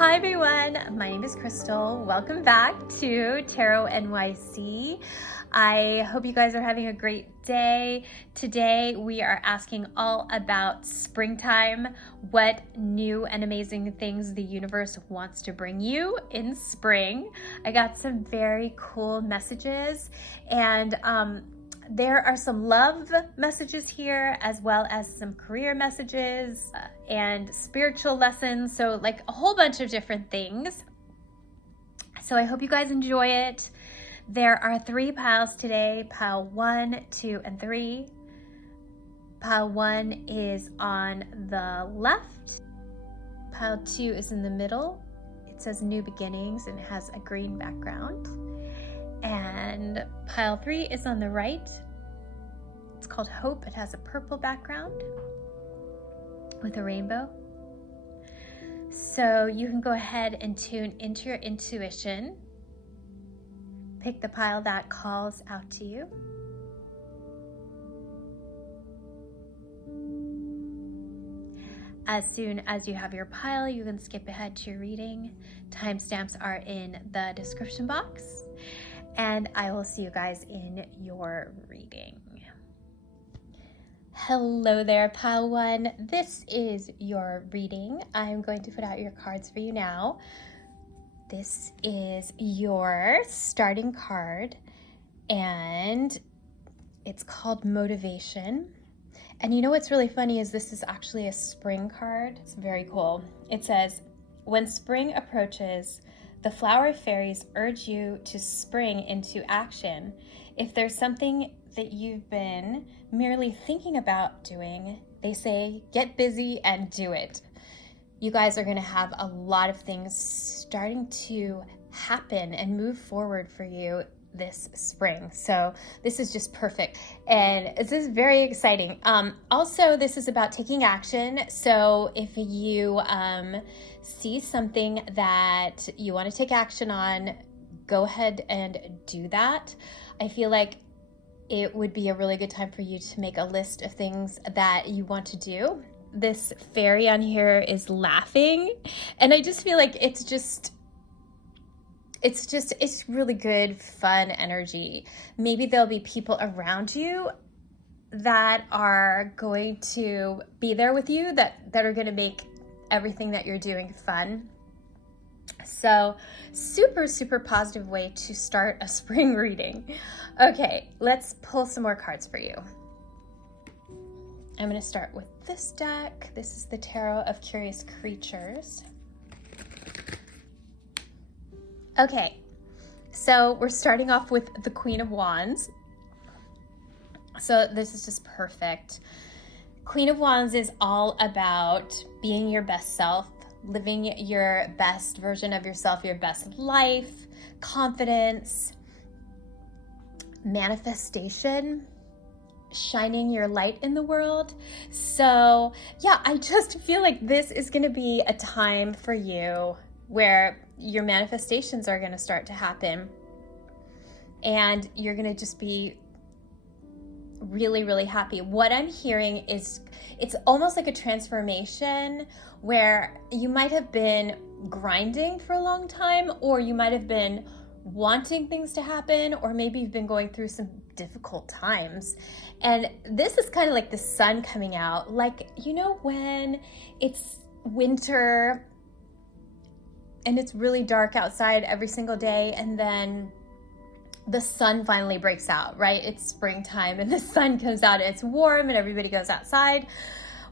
Hi everyone, my name is Crystal. Welcome back to Tarot NYC. I hope you guys are having a great day. Today we are asking all about springtime, what new and amazing things the universe wants to bring you in spring. I got some very cool messages, and there are some love messages here, as well as some career messages and spiritual lessons. So like a whole bunch of different things. So I hope you guys enjoy it. There are 3 piles today, pile 1, 2, and 3. Pile 1 is on the left. Pile 2 is in the middle. It says New Beginnings and it has a green background. And pile 3 is on the right. It's called Hope. It has a purple background with a rainbow. So you can go ahead and tune into your intuition. Pick the pile that calls out to you. As soon as you have your pile, you can skip ahead to your reading. Timestamps are in the description box. And I will see you guys in your reading. Hello there, pile 1. This is your reading. I'm going to put out your cards for you now. This is your starting card, and it's called Motivation. And you know what's really funny is this is actually a spring card. It's very cool. It says, when spring approaches, the flower fairies urge you to spring into action. If there's something that you've been merely thinking about doing, they say, get busy and do it. You guys are going to have a lot of things starting to happen and move forward for you this spring. So this is just perfect. And this is very exciting. Also, this is about taking action. So if you see something that you want to take action on, go ahead and do that. I feel like it would be a really good time for you to make a list of things that you want to do. This fairy on here is laughing, and I just feel like it's really good, fun energy. Maybe there'll be people around you that are going to be there with you, that are going to make everything that you're doing fun. So super, super positive way to start a spring reading. Okay, let's pull some more cards for you. I'm going to start with this deck. This is the Tarot of Curious Creatures. Okay, so we're starting off with the Queen of Wands. So this is just perfect. Queen of Wands is all about being your best self, living your best version of yourself, your best life, confidence, manifestation, shining your light in the world. So yeah, I just feel like this is going to be a time for you where your manifestations are going to start to happen, and you're going to just be really, really happy. What I'm hearing is it's almost like a transformation where you might have been grinding for a long time, or you might have been wanting things to happen, or maybe you've been going through some difficult times. And this is kind of like the sun coming out. Like, you know, when it's winter and it's really dark outside every single day, and then the sun finally breaks out, right? It's springtime and the sun comes out and it's warm and everybody goes outside.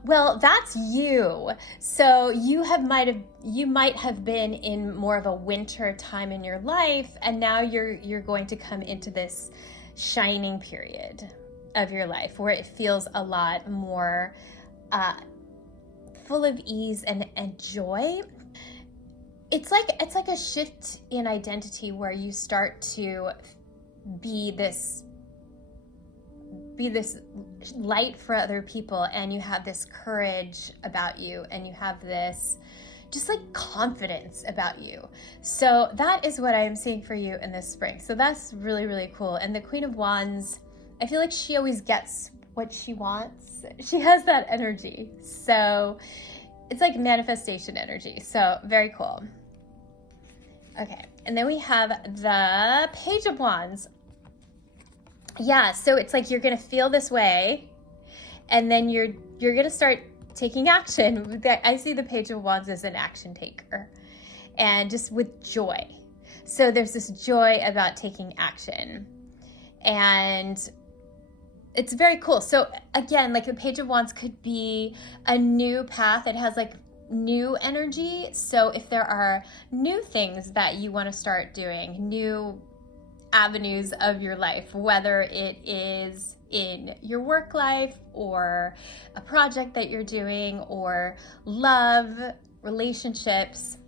Well, that's you. So you might have been in more of a winter time in your life, and now you're going to come into this shining period of your life where it feels a lot more full of ease and joy. It's like a shift in identity where you start to be this light for other people, and you have this courage about you, and you have this just like confidence about you. So that is what I am seeing for you in this spring. So that's really, really cool. And the Queen of Wands, I feel like she always gets what she wants. She has that energy. So it's like manifestation energy. So very cool. Okay, and then we have the Page of Wands. Yeah, so it's like you're gonna feel this way, and then you're gonna start taking action. I see the Page of Wands as an action taker, and just with joy. So there's this joy about taking action, and it's very cool. So again, like the Page of Wands could be a new path. It has like new energy. So if there are new things that you want to start doing, new avenues of your life, whether it is in your work life or a project that you're doing or love, relationships,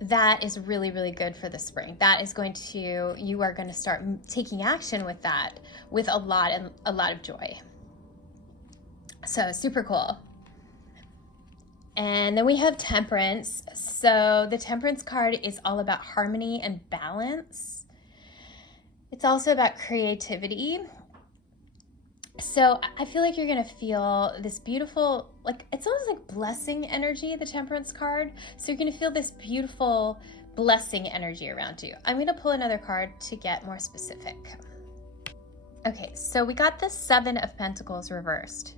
that is really, really good for the spring. That is going to, you are going to start taking action with that with a lot of joy. So super cool. And then we have Temperance. So the Temperance card is all about harmony and balance. It's also about creativity. So I feel like you're gonna feel this beautiful, like it's almost like blessing energy, the Temperance card. So you're gonna feel this beautiful blessing energy around you. I'm gonna pull another card to get more specific. Okay, so we got the Seven of Pentacles reversed.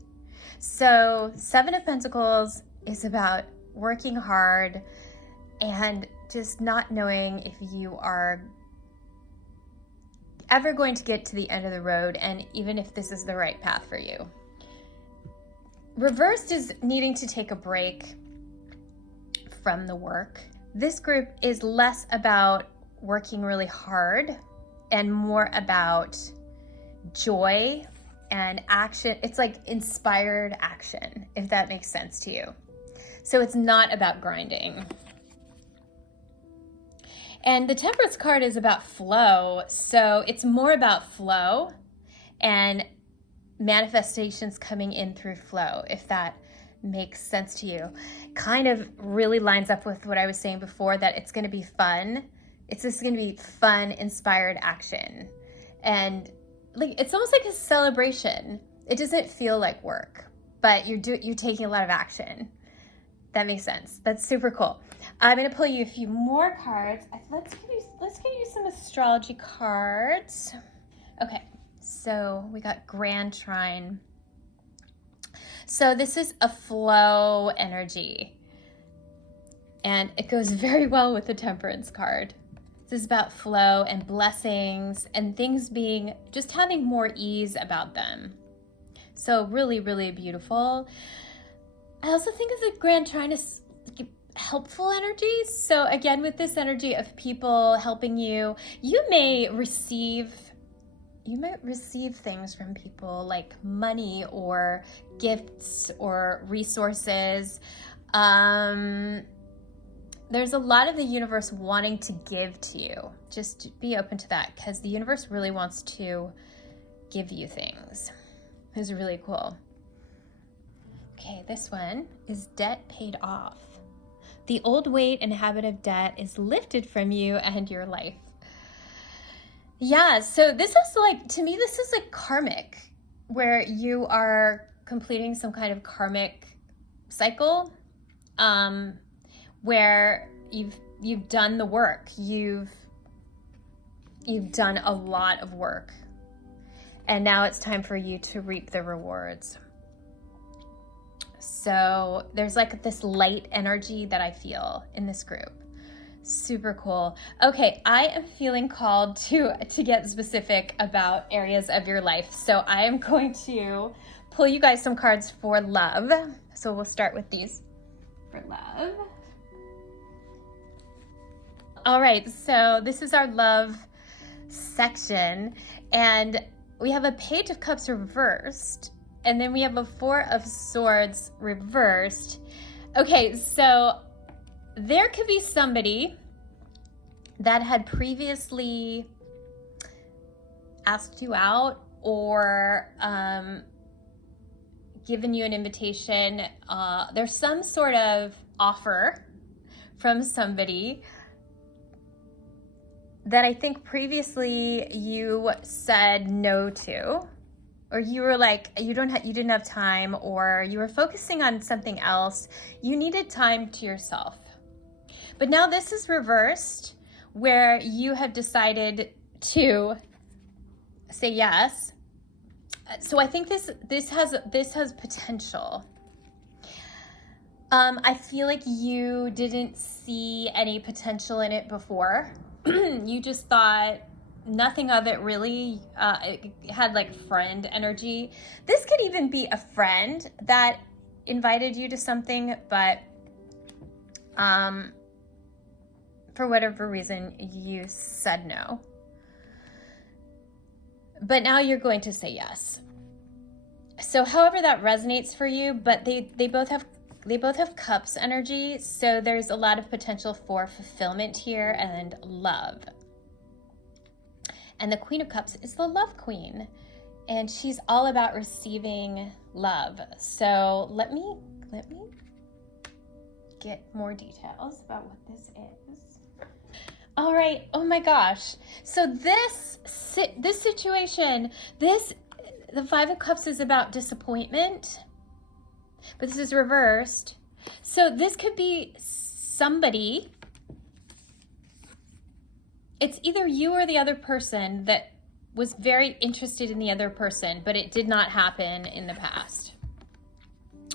So Seven of Pentacles is about working hard and just not knowing if you are ever going to get to the end of the road, and even if this is the right path for you. Reversed is needing to take a break from the work. This group is less about working really hard and more about joy and action. It's like inspired action, if that makes sense to you. So it's not about grinding. And the Temperance card is about flow. So it's more about flow and manifestations coming in through flow, if that makes sense to you. Kind of really lines up with what I was saying before, that it's going to be fun. It's just going to be fun, inspired action. And like it's almost like a celebration. It doesn't feel like work, but you're taking a lot of action. That makes sense. That's super cool. I'm going to pull you a few more cards. Let's get you some astrology cards. Okay, so we got Grand Trine. So this is a flow energy, and it goes very well with the Temperance card. This is about flow and blessings and things being, just having more ease about them. So really, really beautiful. I also think of the Grand Trine as helpful energy. So again, with this energy of people helping you, you might receive things from people like money or gifts or resources. There's a lot of the universe wanting to give to you. Just be open to that, because the universe really wants to give you things. It's really cool. Okay, this one is debt paid off. The old weight and habit of debt is lifted from you and your life. Yeah, so this is like, to me, this is like karmic, where you are completing some kind of karmic cycle, where you've done the work. You've done a lot of work, and now it's time for you to reap the rewards. So there's like this light energy that I feel in this group. Super cool. Okay, I am feeling called to get specific about areas of your life. So I am going to pull you guys some cards for love. So we'll start with these for love. All right, so this is our love section, and we have a Page of Cups reversed, and then we have a Four of Swords reversed. Okay, so there could be somebody that had previously asked you out or given you an invitation. There's some sort of offer from somebody that I think previously you said no to, or you were like, you didn't have time, or you were focusing on something else. You needed time to yourself. But now this is reversed, where you have decided to say yes. So I think this has potential. I feel like you didn't see any potential in it before. You just thought nothing of it really. It had like friend energy. This could even be a friend that invited you to something, but for whatever reason, you said no. But now you're going to say yes. So however that resonates for you, but they both have cups energy, so there's a lot of potential for fulfillment here and love. And the Queen of Cups is the love queen, and she's all about receiving love. So let me get more details about what this is. All right. Oh my gosh. So this situation, the Five of Cups is about disappointment, but this is reversed. So this could be somebody. It's either you or the other person that was very interested in the other person, but it did not happen in the past.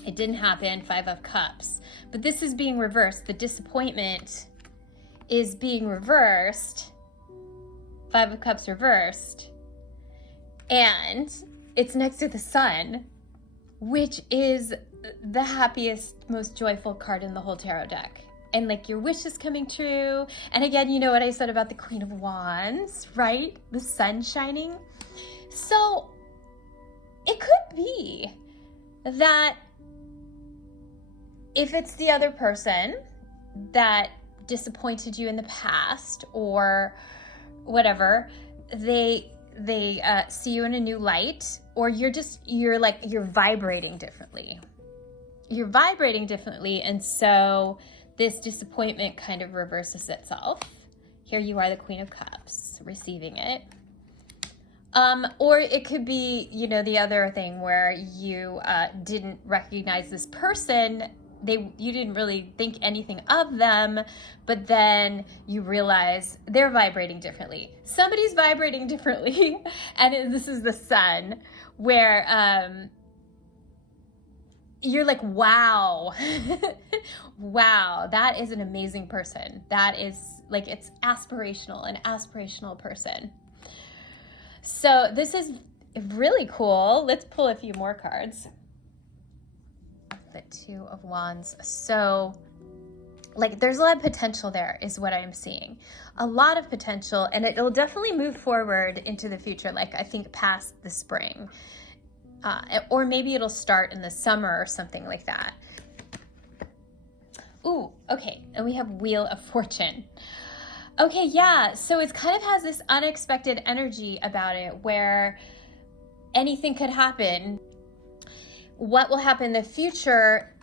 It didn't happen, Five of Cups. But this is being reversed. The disappointment is being reversed. Five of Cups reversed. And it's next to the Sun, which is the happiest, most joyful card in the whole tarot deck. And like your wish is coming true. And again, you know what I said about the Queen of Wands, right? The sun shining. So it could be that if it's the other person that disappointed you in the past or whatever, they see you in a new light, or you're vibrating differently. You're vibrating differently, and so this disappointment kind of reverses itself. Here you are, the Queen of Cups, receiving it. Or it could be, the other thing where you didn't recognize this person. You didn't really think anything of them, but then you realize they're vibrating differently. Somebody's vibrating differently, and this is the Sun, where you're like, wow, wow, that is an amazing person. That is like, it's aspirational, an aspirational person. So this is really cool. Let's pull a few more cards. The Two of Wands. So like there's a lot of potential there is what I'm seeing. A lot of potential, and it'll definitely move forward into the future. Like I think past the spring. Or maybe it'll start in the summer or something like that. Ooh, okay. And we have Wheel of Fortune. Okay, yeah. So it kind of has this unexpected energy about it where anything could happen. What will happen in the future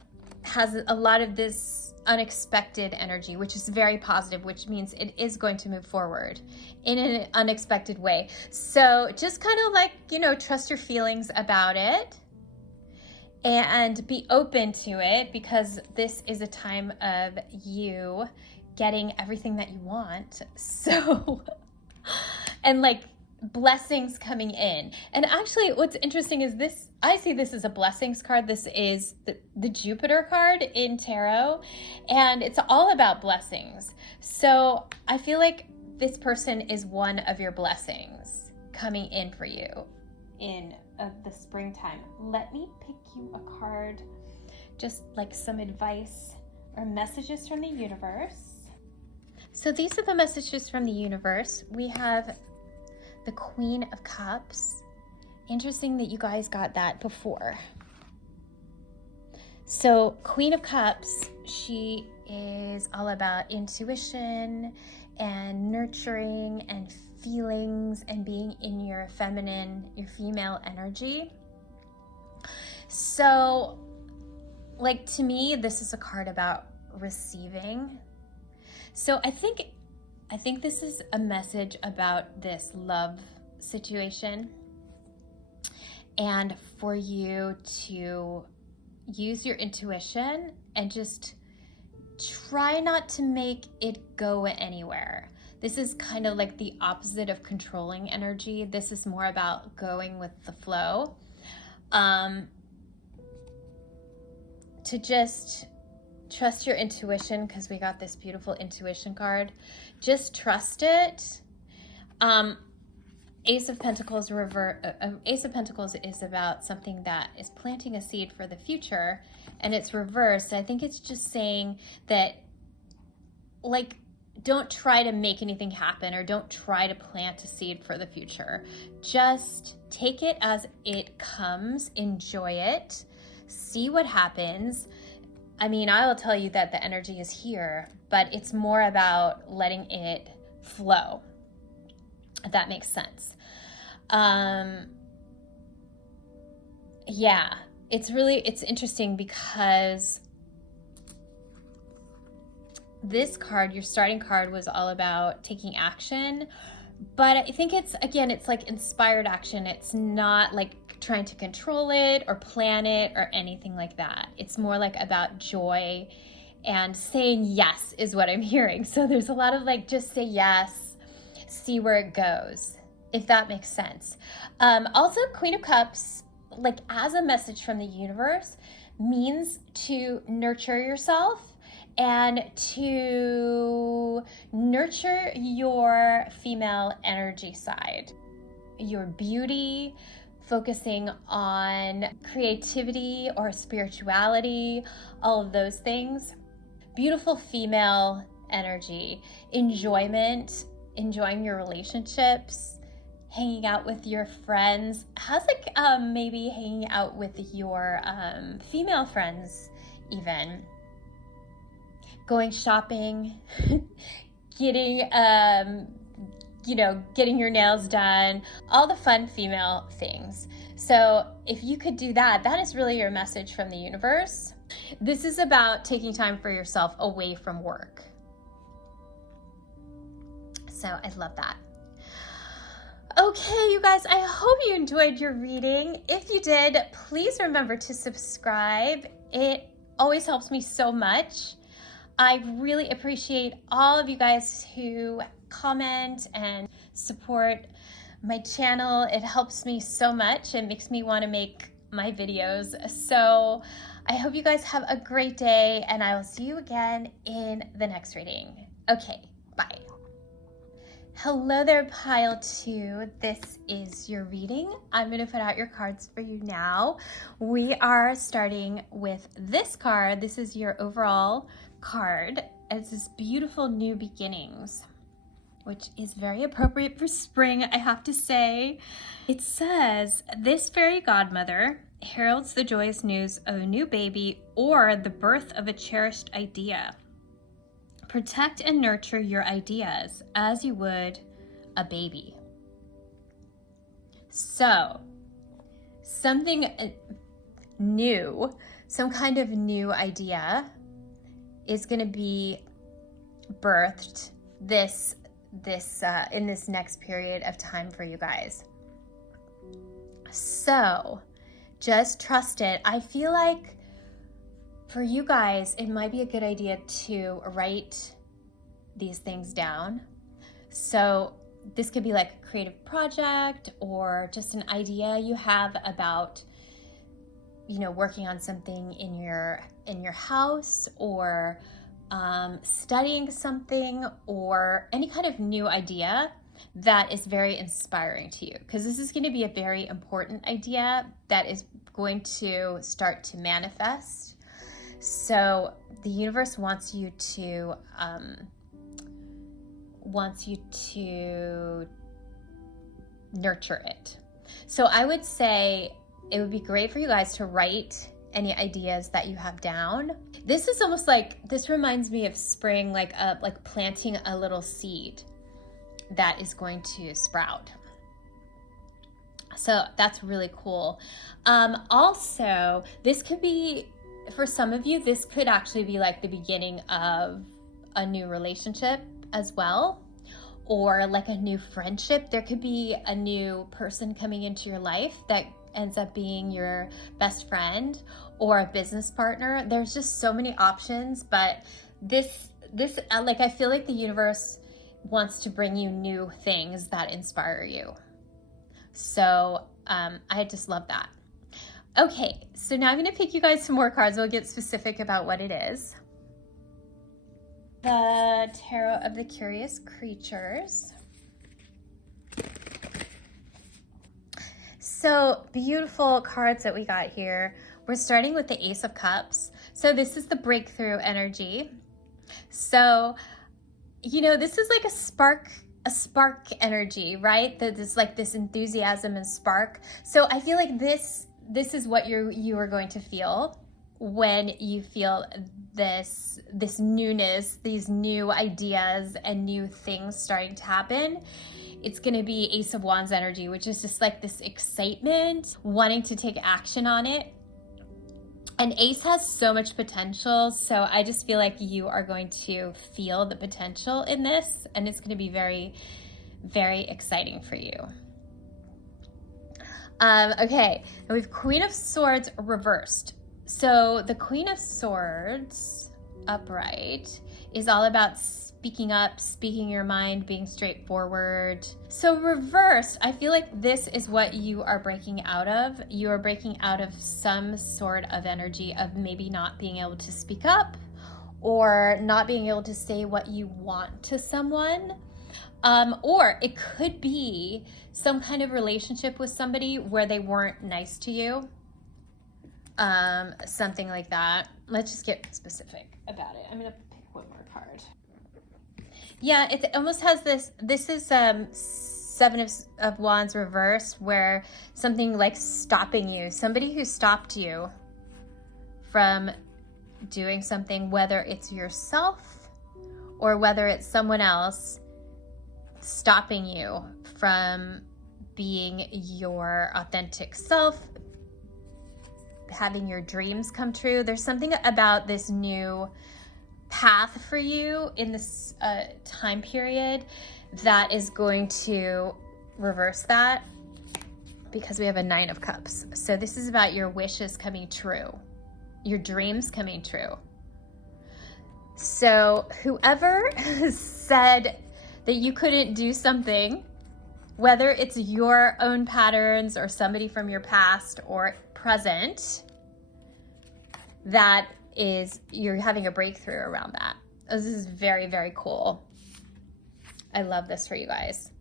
has a lot of this unexpected energy, which is very positive, which means it is going to move forward in an unexpected way. So just kind of like, trust your feelings about it and be open to it, because this is a time of you getting everything that you want. So, and like blessings coming in. And actually what's interesting is this, I see this as a blessings card. This is the Jupiter card in tarot, and it's all about blessings. So I feel like this person is one of your blessings coming in for you in the springtime. Let me pick you a card, just like some advice or messages from the universe. So these are the messages from the universe. We have the Queen of Cups. Interesting that you guys got that before. So Queen of Cups, she is all about intuition and nurturing and feelings and being in your feminine, your female energy. So like to me, this is a card about receiving. So I think this is a message about this love situation, and for you to use your intuition and just try not to make it go anywhere. This is kind of like the opposite of controlling energy. This is more about going with the flow. To just trust your intuition, because we got this beautiful intuition card. Just trust it. Ace of Pentacles Ace of Pentacles is about something that is planting a seed for the future, and it's reversed. I think it's just saying that, like, don't try to make anything happen, or don't try to plant a seed for the future. Just take it as it comes, enjoy it, see what happens. I mean, I will tell you that the energy is here, but it's more about letting it flow, if that makes sense. Yeah, it's interesting because this card, your starting card, was all about taking action, but I think it's like inspired action. It's not like trying to control it or plan it or anything like that. It's more like about joy and saying yes is what I'm hearing. So there's a lot of like, just say yes, see where it goes, if that makes sense. Also, Queen of Cups, like as a message from the universe, means to nurture yourself and to nurture your female energy side, your beauty, focusing on creativity or spirituality, all of those things. Beautiful female energy, enjoyment, enjoying your relationships, hanging out with your friends. How's like maybe hanging out with your female friends, even going shopping, getting getting your nails done, all the fun female things. So if you could do that, that is really your message from the universe. This is about taking time for yourself away from work. So I love that. Okay, you guys, I hope you enjoyed your reading. If you did, please remember to subscribe. It always helps me so much. I really appreciate all of you guys who comment and support my channel. It helps me so much. It makes me want to make my videos. So I hope you guys have a great day, and I will see you again in the next reading. Okay, bye. Hello there, Pile 2. This is your reading. I'm going to put out your cards for you now. We are starting with this card. This is your overall card. It's this beautiful new beginnings, which is very appropriate for spring, I have to say. It says, this fairy godmother heralds the joyous news of a new baby or the birth of a cherished idea. Protect and nurture your ideas as you would a baby. So, something new, some kind of new idea is going to be birthed in this next period of time for you guys. So just trust it. I feel like for you guys, it might be a good idea to write these things down. So this could be like a creative project or just an idea you have about, working on something in your house, or studying something, or any kind of new idea that is very inspiring to you, because this is going to be a very important idea that is going to start to manifest. So the universe wants you to nurture it. So I would say it would be great for you guys to write any ideas that you have down. This is almost like, this reminds me of spring, like planting a little seed that is going to sprout. So that's really cool. Also, this could be, for some of you, this could actually be like the beginning of a new relationship as well, or like a new friendship. There could be a new person coming into your life that ends up being your best friend or a business partner. There's just so many options, but like, I feel like the universe wants to bring you new things that inspire you. So I just love that. Okay, so now I'm going to pick you guys some more cards. We'll get specific about what it is. The Tarot of the Curious Creatures. So beautiful cards that we got here. We're starting with the Ace of Cups. So this is the breakthrough energy. So, you know, this is like a spark energy, right? This like this enthusiasm and spark. So I feel like this is what you are going to feel when you feel this newness, these new ideas and new things starting to happen. It's going to be Ace of Wands energy, which is just like this excitement, wanting to take action on it. And Ace has so much potential, so I just feel like you are going to feel the potential in this, and it's going to be very, very exciting for you. Okay, and we have Queen of Swords reversed. So the Queen of Swords upright is all about speaking up, speaking your mind, being straightforward. So reversed, I feel like this is what you are breaking out of. You are breaking out of some sort of energy of maybe not being able to speak up or not being able to say what you want to someone. Or it could be some kind of relationship with somebody where they weren't nice to you. Something like that. Let's just get specific about it. I'm going to pick one more card. Yeah, it almost has this is Seven of Wands reverse, where something like stopping you, somebody who stopped you from doing something, whether it's yourself or whether it's someone else stopping you from being your authentic self, having your dreams come true. There's something about this new path for you in this time period that is going to reverse that, because we have a Nine of Cups. So this is about your wishes coming true, your dreams coming true. So whoever said that you couldn't do something, whether it's your own patterns or somebody from your past or present, that is, you're having a breakthrough around that. This is very, very cool. I love this for you guys.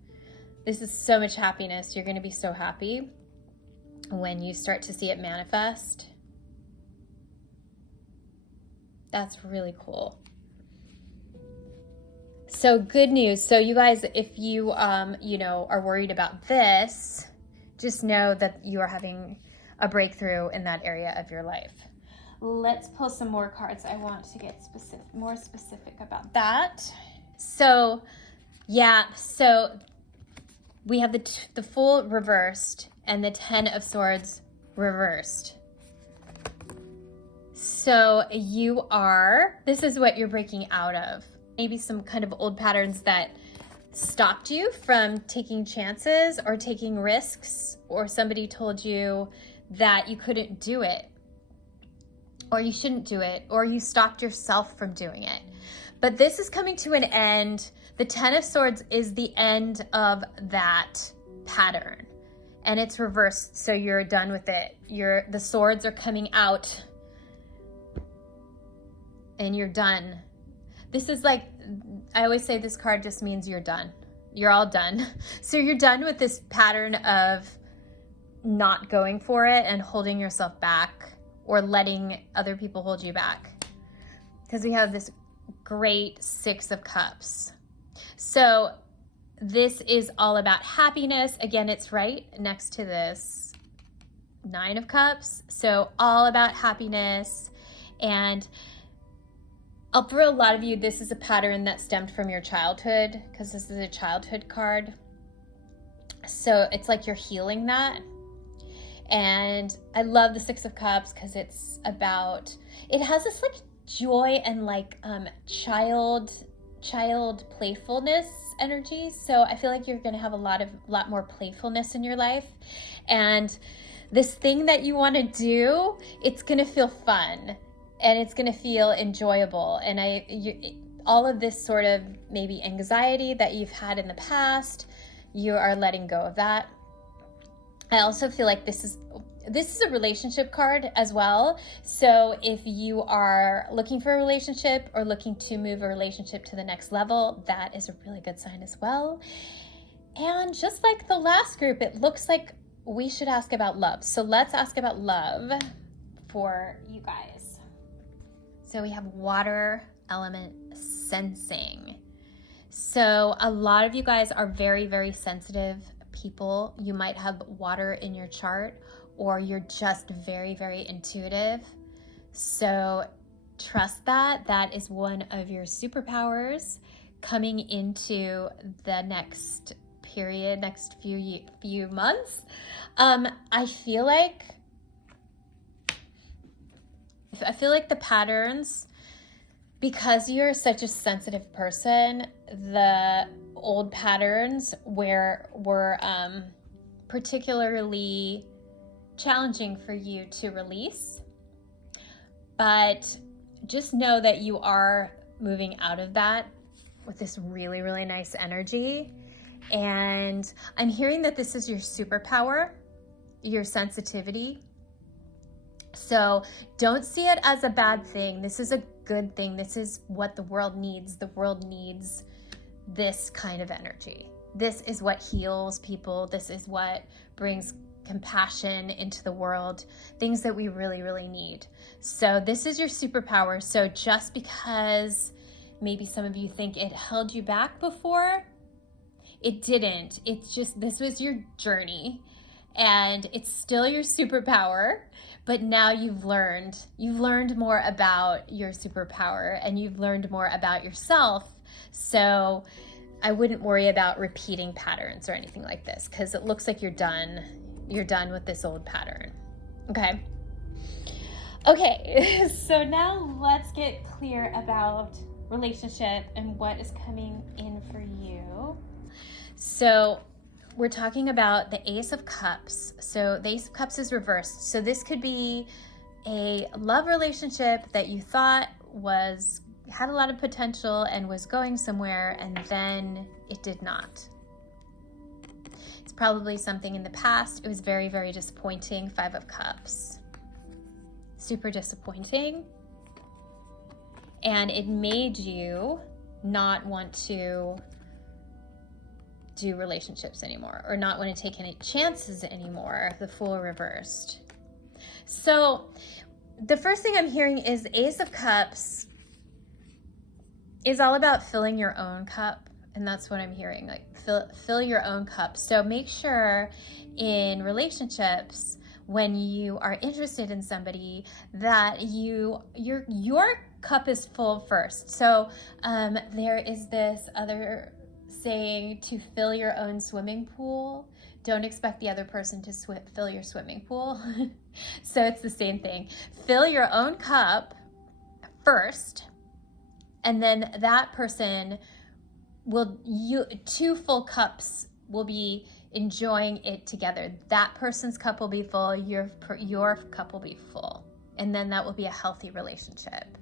This is so much happiness. You're going to be so happy when you start to see it manifest. That's really cool. So good news. So you guys, if you, are worried about this, just know that you are having a breakthrough in that area of your life. Let's pull some more cards. I want to get more specific about that. So, yeah, so we have the Fool reversed and the Ten of Swords reversed. So this is what you're breaking out of. Maybe some kind of old patterns that stopped you from taking chances or taking risks, or somebody told you that you couldn't do it, or you shouldn't do it, or you stopped yourself from doing it. But this is coming to an end. The Ten of Swords is the end of that pattern, and it's reversed, so you're done with it. The swords are coming out, and you're done. This is like, I always say this card just means you're done. You're all done. So you're done with this pattern of not going for it and holding yourself back, or letting other people hold you back. Because we have this great Six of Cups. So this is all about happiness. Again, it's right next to this Nine of Cups. So all about happiness. And for a lot of you, this is a pattern that stemmed from your childhood, because this is a childhood card. So it's like you're healing that. And I love the Six of Cups because it has this like joy and like child playfulness energy. So I feel like you're going to have a lot more playfulness in your life. And this thing that you want to do, it's going to feel fun. and it's going to feel enjoyable. And all of this sort of maybe anxiety that you've had in the past, you are letting go of that. I also feel like this is a relationship card as well. So if you are looking for a relationship or looking to move a relationship to the next level, that is a really good sign as well. And just like the last group, it looks like we should ask about love. So let's ask about love for you guys. So we have water element sensing. So a lot of you guys are very, very sensitive people. You might have water in your chart, or you're just very, very intuitive. So trust that. That is one of your superpowers coming into the next period, next few months. I feel like the patterns, because you're such a sensitive person, the old patterns were particularly challenging for you to release. But just know that you are moving out of that with this really, really nice energy. And I'm hearing that this is your superpower, your sensitivity. So don't see it as a bad thing. This is a good thing. This is what the world needs. The world needs this kind of energy. This is what heals people. This is what brings compassion into the world, things that we really, really need. So this is your superpower. So just because maybe some of you think it held you back before, it didn't. It's just, this was your journey and it's still your superpower, but now you've learned more about your superpower and you've learned more about yourself. So I wouldn't worry about repeating patterns or anything like this, because it looks like you're done with this old pattern. Okay, so now let's get clear about relationship and what is coming in for you. So we're talking about the Ace of Cups. So the Ace of Cups is reversed. So this could be a love relationship that you thought had a lot of potential and was going somewhere, and then it did not. It's probably something in the past. It was very, very disappointing. 5 of Cups. Super disappointing. And it made you not want to do relationships anymore, or not want to take any chances anymore. The Fool reversed. So the first thing I'm hearing is Ace of Cups is all about filling your own cup. And that's what I'm hearing, like fill your own cup. So make sure in relationships, when you are interested in somebody, that your cup is full first. So there is this other saying to fill your own swimming pool. Don't expect the other person to fill your swimming pool. So it's the same thing. Fill your own cup first, and then that person two full cups will be enjoying it together. That person's cup will be full, your cup will be full, and then that will be a healthy relationship,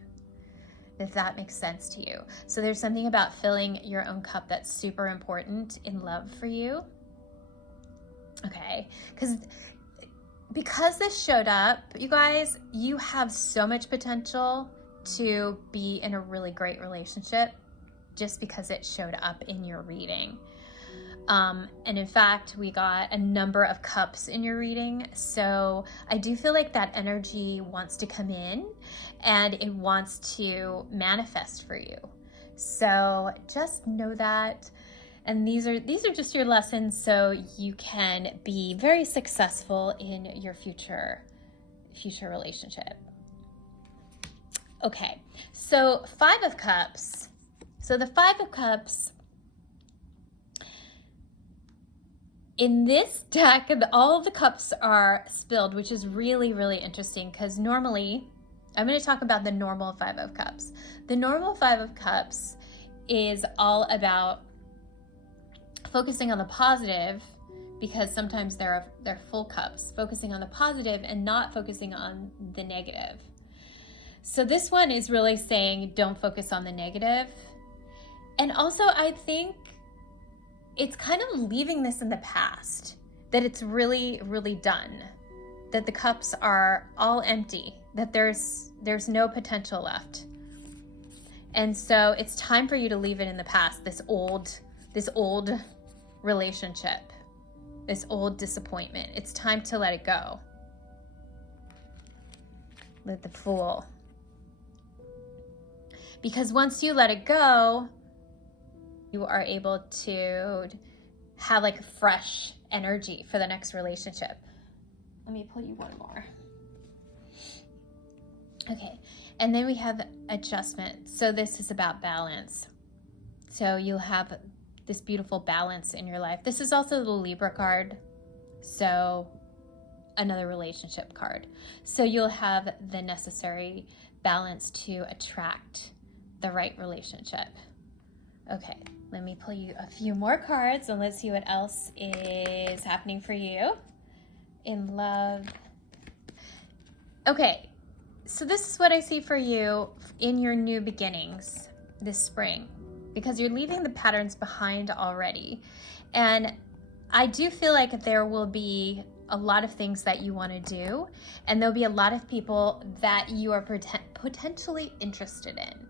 if that makes sense to you. So there's something about filling your own cup that's super important in love for you. Okay, because this showed up, you guys, you have so much potential to be in a really great relationship just because it showed up in your reading. And in fact, we got a number of cups in your reading. So I do feel like that energy wants to come in and it wants to manifest for you. So just know that. And these are just your lessons so you can be very successful in your future relationship. Okay, so 5 of Cups. So the 5 of Cups, in this deck, all of the cups are spilled, which is really, really interesting, because normally, I'm going to talk about the normal 5 of Cups. The normal 5 of Cups is all about focusing on the positive, because sometimes they're full cups, focusing on the positive and not focusing on the negative. So this one is really saying don't focus on the negative. And also I think it's kind of leaving this in the past, that it's really, really done, that the cups are all empty, that there's no potential left. And so it's time for you to leave it in the past, this old relationship, this old disappointment. It's time to let it go. Let the Fool. Because once you let it go, you are able to have like fresh energy for the next relationship. Let me pull you one more. Okay, and then we have adjustment. So this is about balance. So you'll have this beautiful balance in your life. This is also the Libra card, so another relationship card. So you'll have the necessary balance to attract the right relationship. Okay, let me pull you a few more cards and let's see what else is happening for you in love. Okay, so this is what I see for you in your new beginnings this spring, because you're leaving the patterns behind already. And I do feel like there will be a lot of things that you want to do, and there'll be a lot of people that you are potentially interested in.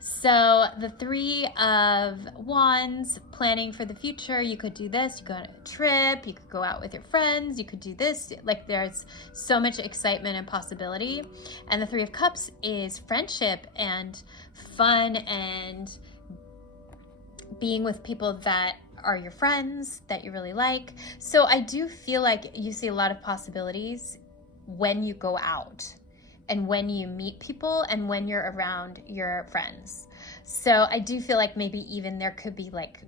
So the Three of Wands, planning for the future. You could do this, you go on a trip, you could go out with your friends, you could do this. Like, there's so much excitement and possibility. And the Three of Cups is friendship and fun and being with people that are your friends, that you really like. So I do feel like you see a lot of possibilities when you go out and when you meet people and when you're around your friends. So I do feel like maybe even there could be like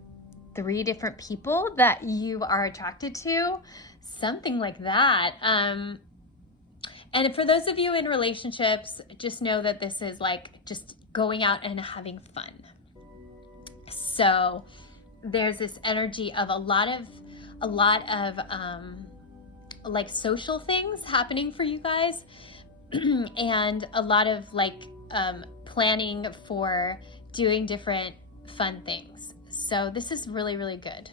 3 different people that you are attracted to, something like that. And for those of you in relationships, just know that this is like just going out and having fun. So there's this energy of a lot of like social things happening for you guys, and a lot of like planning for doing different fun things. So this is really, really good.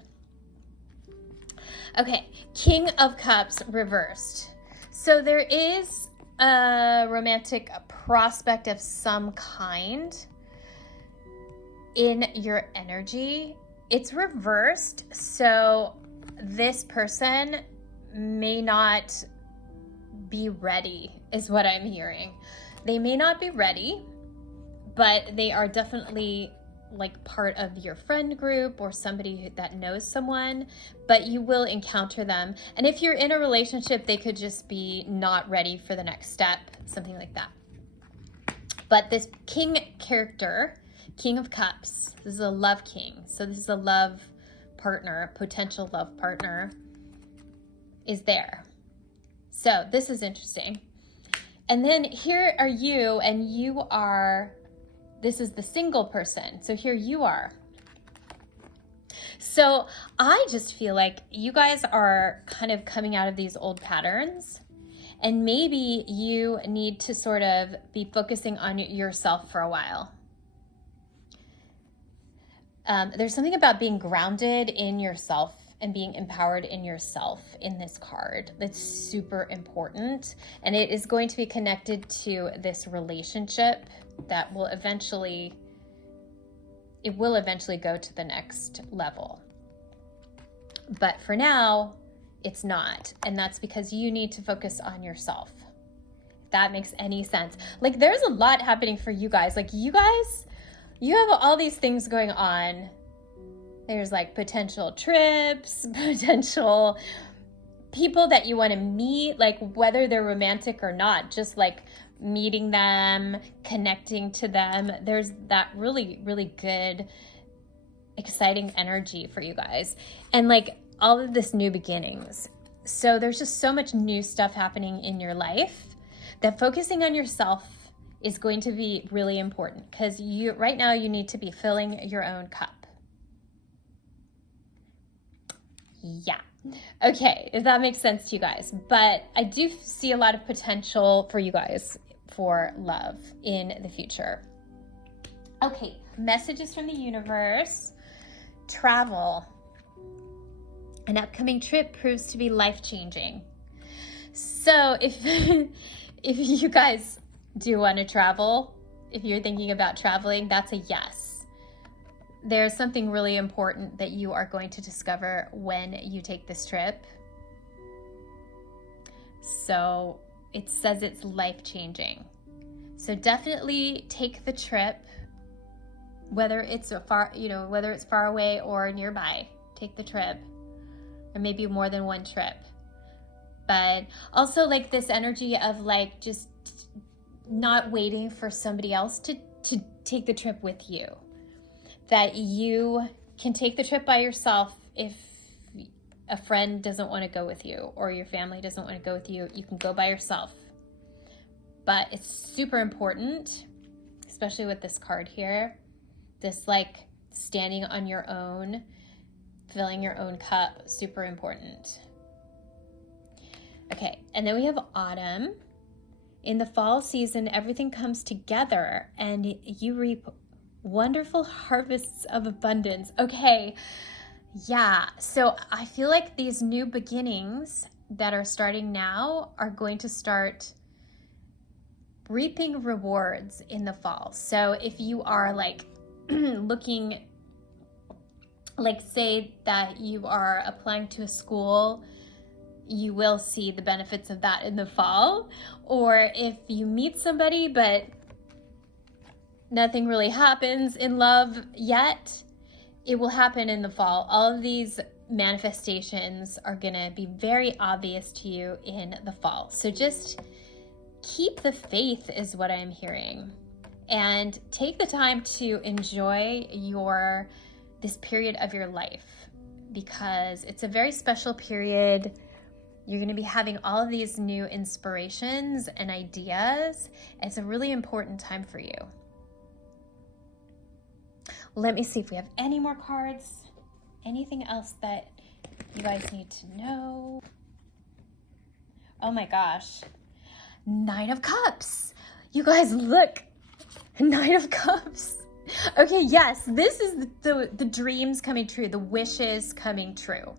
Okay, King of Cups reversed. So there is a romantic prospect of some kind in your energy. It's reversed, so this person may not be ready, is what I'm hearing. They may not be ready, but they are definitely like part of your friend group or somebody that knows someone, but you will encounter them. And if you're in a relationship, they could just be not ready for the next step, something like that. But this king character, King of Cups, this is a love king. So this is a love partner, potential love partner is there. So this is interesting. And then here are you, and you are, this is the single person. So here you are. So I just feel like you guys are kind of coming out of these old patterns, and maybe you need to sort of be focusing on yourself for a while. There's something about being grounded in yourself and being empowered in yourself in this card that's super important, and it is going to be connected to this relationship that will eventually go to the next level. But for now, it's not, and that's because you need to focus on yourself. If that makes any sense. Like, there's a lot happening for you guys. Like, you have all these things going on. There's like potential trips, potential people that you want to meet, like whether they're romantic or not, just like meeting them, connecting to them. There's that really, really good, exciting energy for you guys. And like all of this new beginnings. So there's just so much new stuff happening in your life that focusing on yourself is going to be really important, because right now you need to be filling your own cup. Yeah. Okay, if that makes sense to you guys. But I do see a lot of potential for you guys for love in the future. Okay, messages from the universe. Travel. An upcoming trip proves to be life-changing. So if you guys do want to travel, if you're thinking about traveling, that's a yes. There's something really important that you are going to discover when you take this trip. So it says it's life-changing. So definitely take the trip, whether it's far away or nearby. Take the trip, or maybe more than one trip. But also like this energy of like just not waiting for somebody else to take the trip with you. That you can take the trip by yourself if a friend doesn't want to go with you or your family doesn't want to go with you. You can go by yourself. But it's super important, especially with this card here, this like standing on your own, filling your own cup, super important. Okay, and then we have autumn. In the fall season, everything comes together and you reap wonderful harvests of abundance. Okay, yeah, so I feel like these new beginnings that are starting now are going to start reaping rewards in the fall. So if you are like looking, like say that you are applying to a school, you will see the benefits of that in the fall. Or if you meet somebody but nothing really happens in love yet, it will happen in the fall. All of these manifestations are gonna be very obvious to you in the fall. So just keep the faith is what I'm hearing. And take the time to enjoy this period of your life, because it's a very special period. You're going to be having all of these new inspirations and ideas. It's a really important time for you. Let me see if we have any more cards. Anything else that you guys need to know? Oh my gosh. 9 of Cups. You guys look. 9 of Cups. Okay, yes, this is the dreams coming true, the wishes coming true.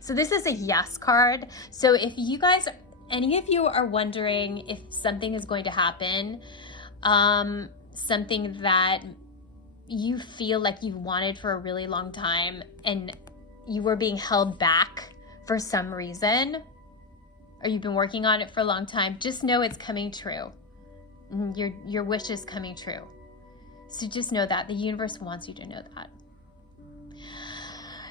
So this is a yes card. So if you guys, any of you are wondering if something is going to happen, something that you feel like you've wanted for a really long time and you were being held back for some reason, or you've been working on it for a long time, just know it's coming true. Your wish is coming true. So just know that the universe wants you to know that.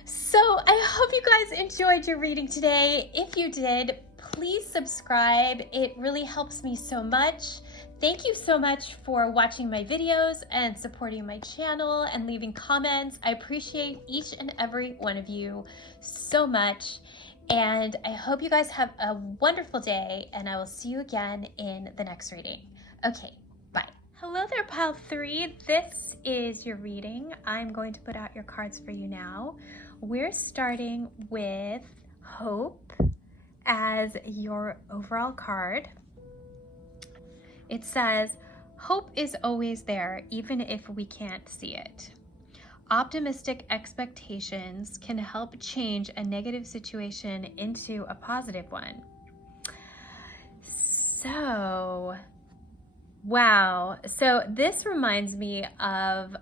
So I hope you guys enjoyed your reading today. If you did, please subscribe. It really helps me so much. Thank you so much for watching my videos and supporting my channel and leaving comments. I appreciate each and every one of you so much. And I hope you guys have a wonderful day, and I will see you again in the next reading. Okay, bye. Hello there, Pile 3. This is your reading. I'm going to put out your cards for you now. We're starting with Hope as your overall card. It says, hope is always there, even if we can't see it. Optimistic expectations can help change a negative situation into a positive one. So, wow. So this reminds me of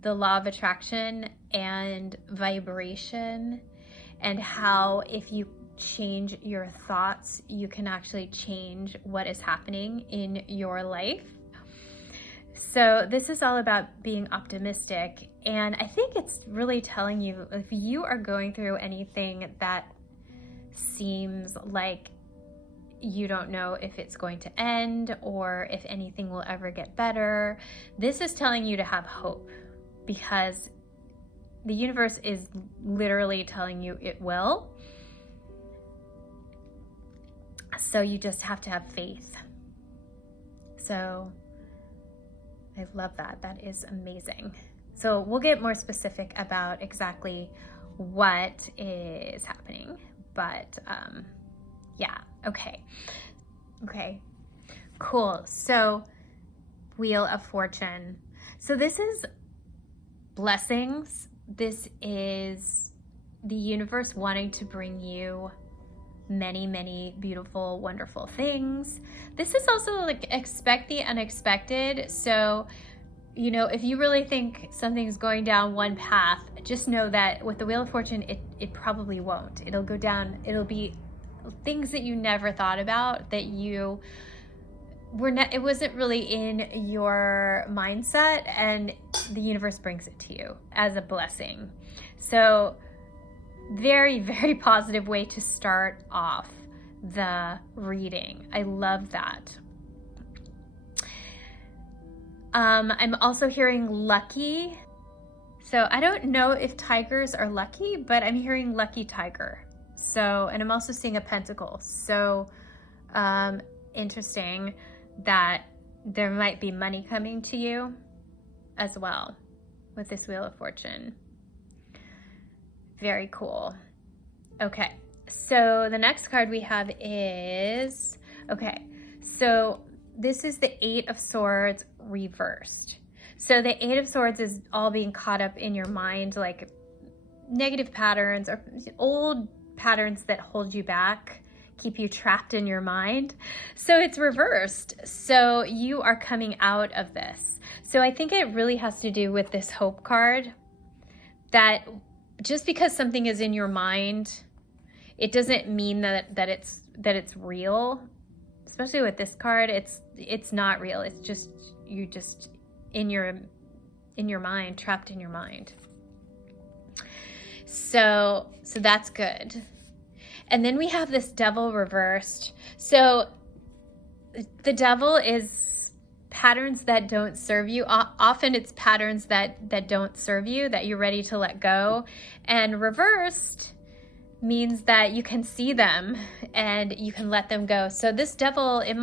the law of attraction and vibration, and how if you change your thoughts, you can actually change what is happening in your life. So this is all about being optimistic, and I think it's really telling you if you are going through anything that seems like you don't know if it's going to end or if anything will ever get better, this is telling you to have hope, because the universe is literally telling you it will. So you just have to have faith. So I love that. That is amazing. So we'll get more specific about exactly what is happening. But yeah, okay. Cool. So Wheel of Fortune. So this is blessings. This is the universe wanting to bring you many, many beautiful, wonderful things. This is also like expect the unexpected. So, you know, if you really think something's going down one path, just know that with the Wheel of Fortune, it probably won't. It'll go down, it'll be things that you never thought about, that you were not, it wasn't really in your mindset, and the universe brings it to you as a blessing. So very, very positive way to start off the reading. I love that. I'm also hearing lucky. So I don't know if tigers are lucky, but I'm hearing lucky tiger. So, and I'm also seeing a pentacle. So interesting that there might be money coming to you as well with this Wheel of Fortune. Very cool. Okay, so the next card we have is, okay, so this is the Eight of Swords reversed. So the Eight of Swords is all being caught up in your mind, like negative patterns or old patterns that hold you back, keep you trapped in your mind. So it's reversed. So you are coming out of this. So I think it really has to do with this Hope card, that just because something is in your mind, it doesn't mean that it's real. Especially with this card, it's not real. It's just you just in your mind, trapped in your mind. So that's good. And then we have this Devil reversed. So the Devil is patterns that don't serve you. Often it's patterns that don't serve you, that you're ready to let go. And reversed means that you can see them and you can let them go. So this Devil, it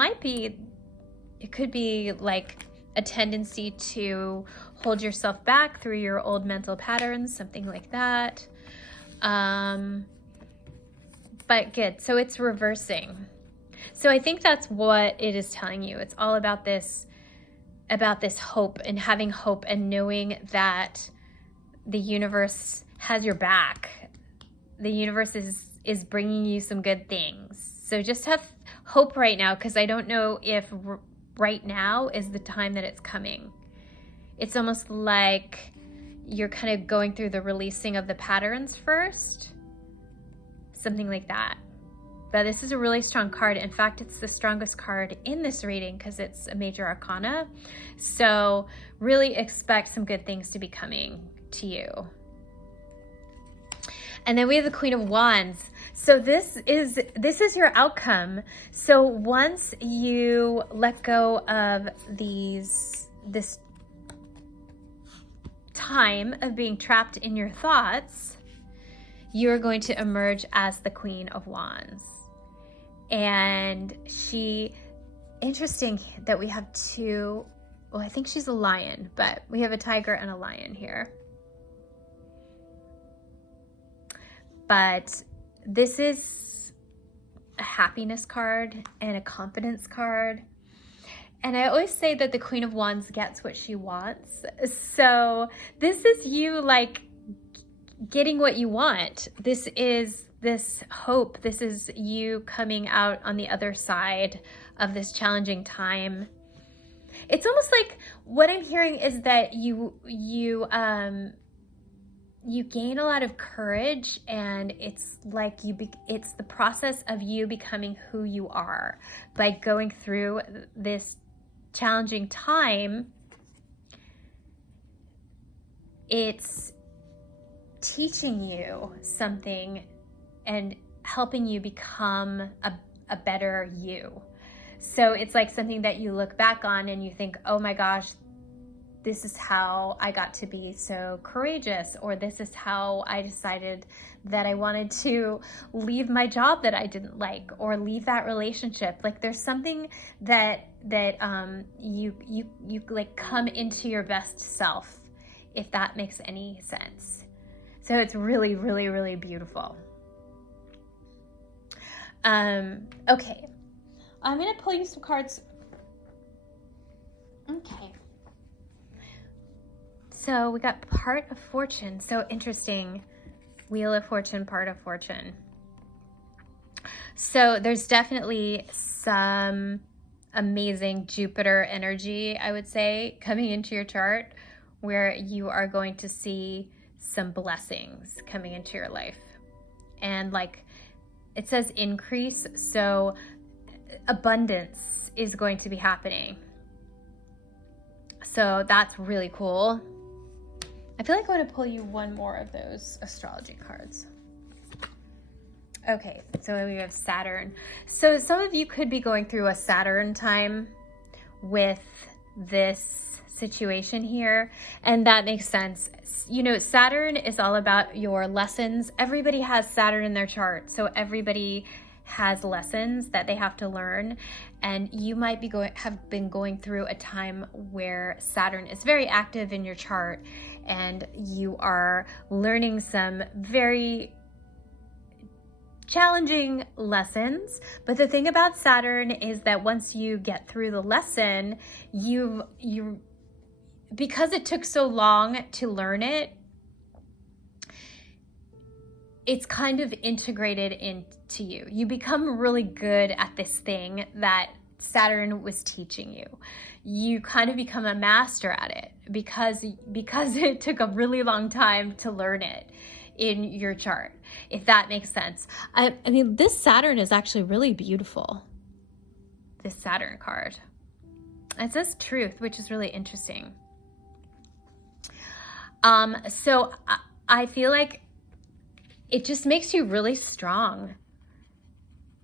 could be like a tendency to hold yourself back through your old mental patterns, something like that. But good, so it's reversing. So I think that's what it is telling you. It's all about this hope, and having hope and knowing that the universe has your back. The universe is bringing you some good things. So just have hope right now, because I don't know if right now is the time that it's coming. It's almost like you're kind of going through the releasing of the patterns first, something like that. But this is a really strong card. In fact, it's the strongest card in this reading because it's a major arcana. So really expect some good things to be coming to you. And then we have the Queen of Wands. So this is your outcome. So once you let go of this time of being trapped in your thoughts, you are going to emerge as the Queen of Wands. And interesting that we have two, well, I think she's a lion, but we have a tiger and a lion here. But this is a happiness card and a confidence card. And I always say that the Queen of Wands gets what she wants. So this is you like getting what you want. This is this hope. This is you coming out on the other side of this challenging time. It's almost like what I'm hearing is that you gain a lot of courage, and it's like it's the process of you becoming who you are by going through this challenging time. It's teaching you something and helping you become a better you. So it's like something that you look back on and you think, oh my gosh, this is how I got to be so courageous, or this is how I decided that I wanted to leave my job that I didn't like, or leave that relationship. Like there's something that you like come into your best self, if that makes any sense. So it's really, really, really beautiful. Okay, I'm gonna pull you some cards Okay. So we got part of fortune. So interesting. Wheel of Fortune, part of fortune. So there's definitely some amazing Jupiter energy, I would say, coming into your chart, where you are going to see some blessings coming into your life. And like it says increase, so abundance is going to be happening. So that's really cool. I feel like I want to pull you one more of those astrology cards. Okay, so we have Saturn. So some of you could be going through a Saturn time with this situation here, and that makes sense. You know, Saturn is all about your lessons. Everybody has Saturn in their chart, so everybody has lessons that they have to learn, and you might be have been going through a time where Saturn is very active in your chart, and you are learning some very challenging lessons. But the thing about Saturn is that once you get through the lesson, you because it took so long to learn it, it's kind of integrated into you. You become really good at this thing that Saturn was teaching you. You kind of become a master at it because it took a really long time to learn it in your chart, if that makes sense. I mean, this Saturn is actually really beautiful, this Saturn card. It says truth, which is really interesting. So I feel like it just makes you really strong.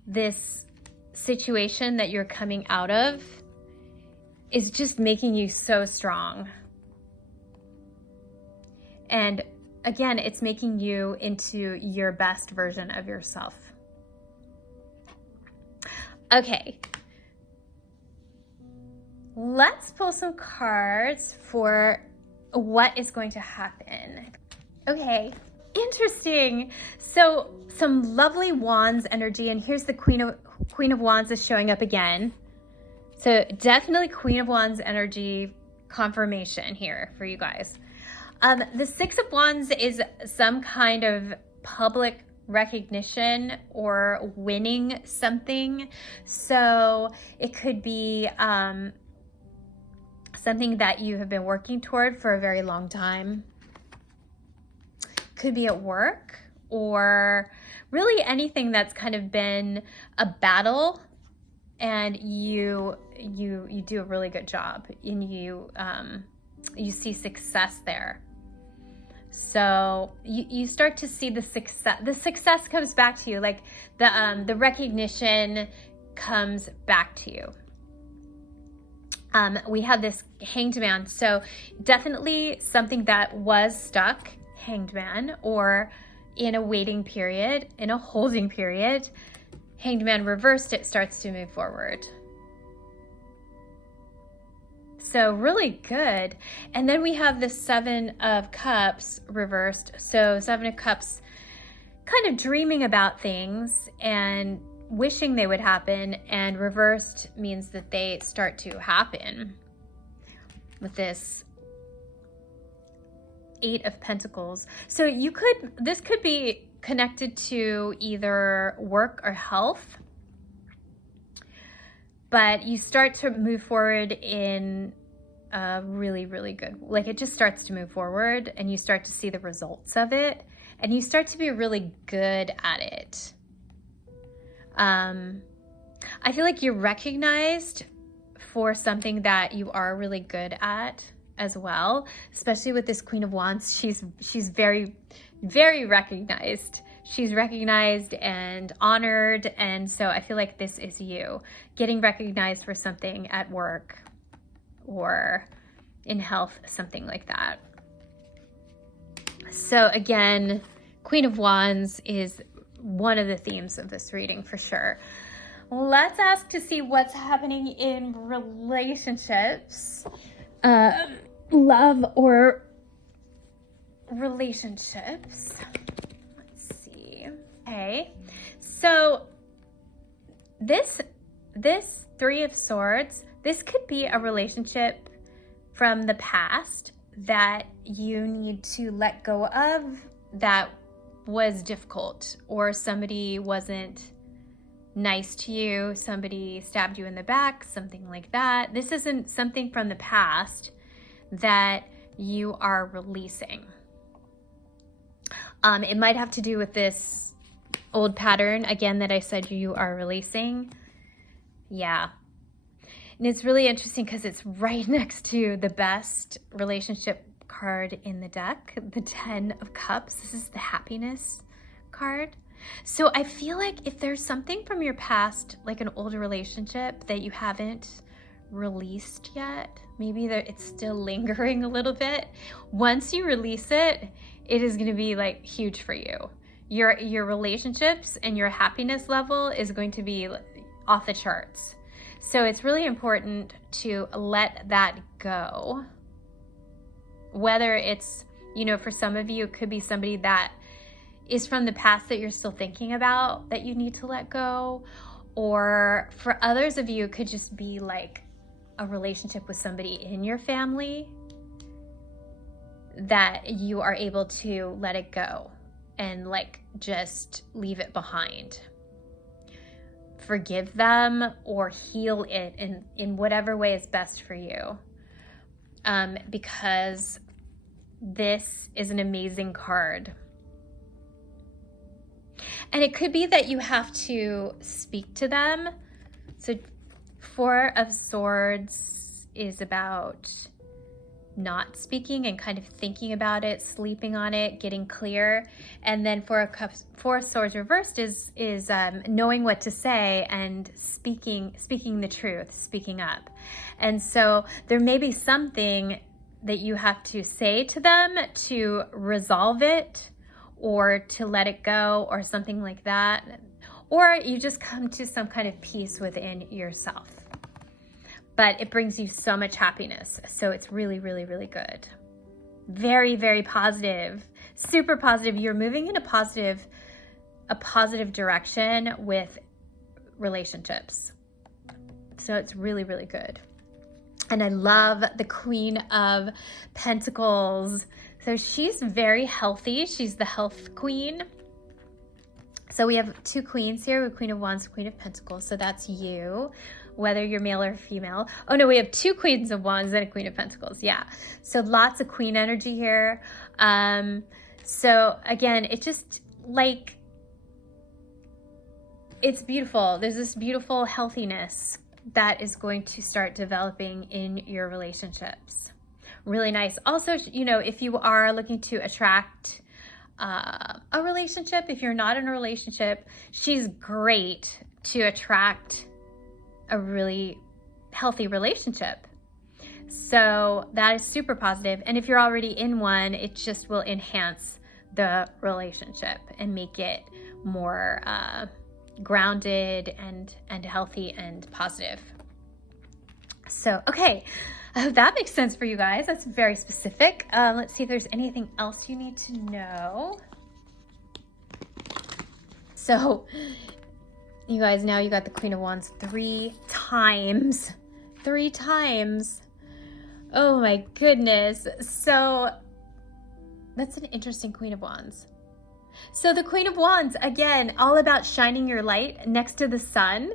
This situation that you're coming out of is just making you so strong. And again, it's making you into your best version of yourself. Okay. Let's pull some cards for what is going to happen. Okay. Interesting. So some lovely wands energy, and here's the Queen of Wands is showing up again. So definitely Queen of Wands energy confirmation here for you guys. The Six of Wands is some kind of public recognition or winning something. So it could be something that you have been working toward for a very long time. Could be at work, or really anything that's kind of been a battle, and you do a really good job, and you see success there. So you start to see the success. The success comes back to you, like the recognition comes back to you. We have this Hanged Man, so definitely something that was stuck, Hanged Man, or in a waiting period, in a holding period. Hanged Man reversed, it starts to move forward. So really good. And then we have the Seven of Cups reversed. So Seven of Cups, kind of dreaming about things and wishing they would happen, and reversed means that they start to happen. With this Eight of Pentacles. So this could be connected to either work or health, but you start to move forward in a really, really good, like it just starts to move forward, and you start to see the results of it, and you start to be really good at it. I feel like you're recognized for something that you are really good at as well, especially with this Queen of Wands. She's very, very recognized. She's recognized and honored, and so I feel like this is you getting recognized for something at work or in health, something like that. So again, Queen of Wands is one of the themes of this reading for sure. Let's ask to see what's happening in relationships. Love or relationships. Let's see. Okay. So this Three of Swords, this could be a relationship from the past that you need to let go of that was difficult, or somebody wasn't nice to you, somebody stabbed you in the back, something like that. This isn't something from the past that you are releasing. It might have to do with this old pattern, again, that I said you are releasing. Yeah. And it's really interesting because it's right next to the best relationship card in the deck, the 10 of Cups. This is the happiness card. So I feel like if there's something from your past, like an older relationship that you haven't released yet, maybe it's still lingering a little bit. Once you release it, it is going to be like huge for you. Your relationships and your happiness level is going to be off the charts. So it's really important to let that go. Whether it's, for some of you, it could be somebody that is from the past that you're still thinking about that you need to let go. Or for others of you, it could just be like a relationship with somebody in your family that you are able to let it go and like just leave it behind. Forgive them or heal it in whatever way is best for you. Because this is an amazing card. And it could be that you have to speak to them. So 4 of Swords is about not speaking and kind of thinking about it, sleeping on it, getting clear. And then 4 of Swords reversed is knowing what to say and speaking the truth, speaking up. And so there may be something that you have to say to them to resolve it, or to let it go, or something like that. Or you just come to some kind of peace within yourself. But it brings you so much happiness. So it's really, really, really good. Very, very positive, super positive. You're moving in a positive direction with relationships. So it's really, really good. And I love the Queen of Pentacles. So she's very healthy. She's the health queen. So we have 2 queens here. We have Queen of Wands, Queen of Pentacles. So that's you, whether you're male or female. Oh no, we have 2 Queens of Wands and a Queen of Pentacles. Yeah. So lots of queen energy here. So again, it just like, it's beautiful. There's this beautiful healthiness that is going to start developing in your relationships. Really nice. Also, if you are looking to attract a relationship, if you're not in a relationship, she's great to attract a really healthy relationship. So that is super positive. And if you're already in one, it just will enhance the relationship and make it more grounded and healthy and positive. So, okay, I hope that makes sense for you guys. That's very specific. Let's see if there's anything else you need to know. So, you guys, now you got the Queen of Wands 3 times. 3 times. Oh my goodness. So, that's an interesting Queen of Wands. So the Queen of Wands, again, all about shining your light next to the sun.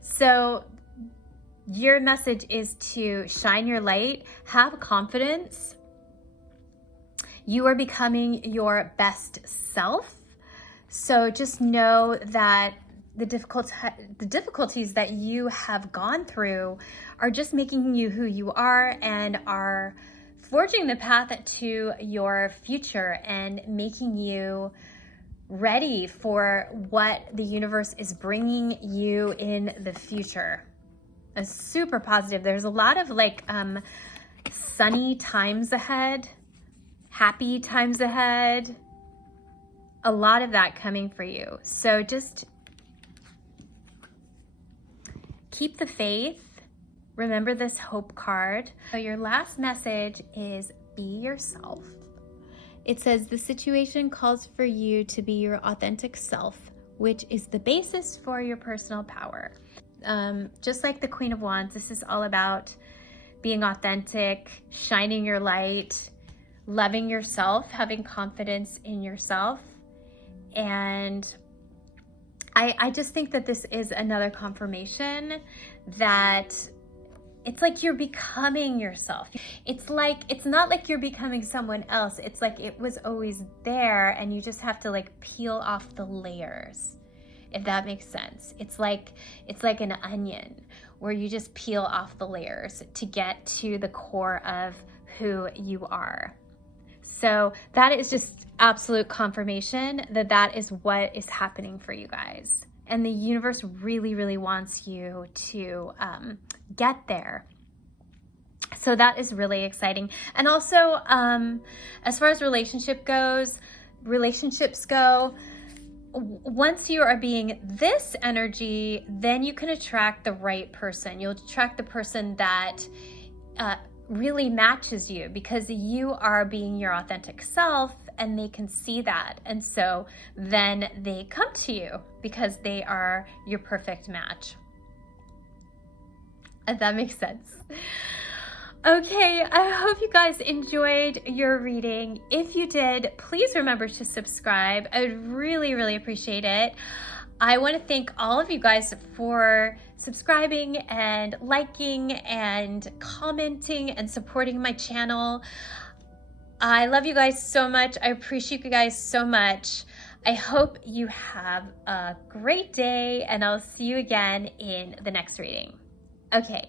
So your message is to shine your light, have confidence. You are becoming your best self. So just know that the difficulties that you have gone through are just making you who you are and are forging the path to your future and making you ready for what the universe is bringing you in the future. It's super positive. There's a lot of like sunny times ahead, happy times ahead, a lot of that coming for you. So just keep the faith. Remember this hope card. So your last message is be yourself. It says the situation calls for you to be your authentic self, which is the basis for your personal power. Just like the Queen of Wands, this is all about being authentic, shining your light, loving yourself, having confidence in yourself. And I just think that this is another confirmation that it's like you're becoming yourself. It's not like you're becoming someone else. It's like it was always there and you just have to like peel off the layers, if that makes sense. It's like an onion where you just peel off the layers to get to the core of who you are. So that is just absolute confirmation that that is what is happening for you guys. And the universe really, really wants you to get there. So that is really exciting. And also, as far as relationships go, once you are being this energy, then you can attract the right person. You'll attract the person that really matches you because you are being your authentic self and they can see that. And so then they come to you because they are your perfect match. If that makes sense. Okay, I hope you guys enjoyed your reading. If you did, please remember to subscribe. I would really, really appreciate it. I want to thank all of you guys for subscribing and liking and commenting and supporting my channel. I love you guys so much. I appreciate you guys so much. I hope you have a great day and I'll see you again in the next reading. Okay.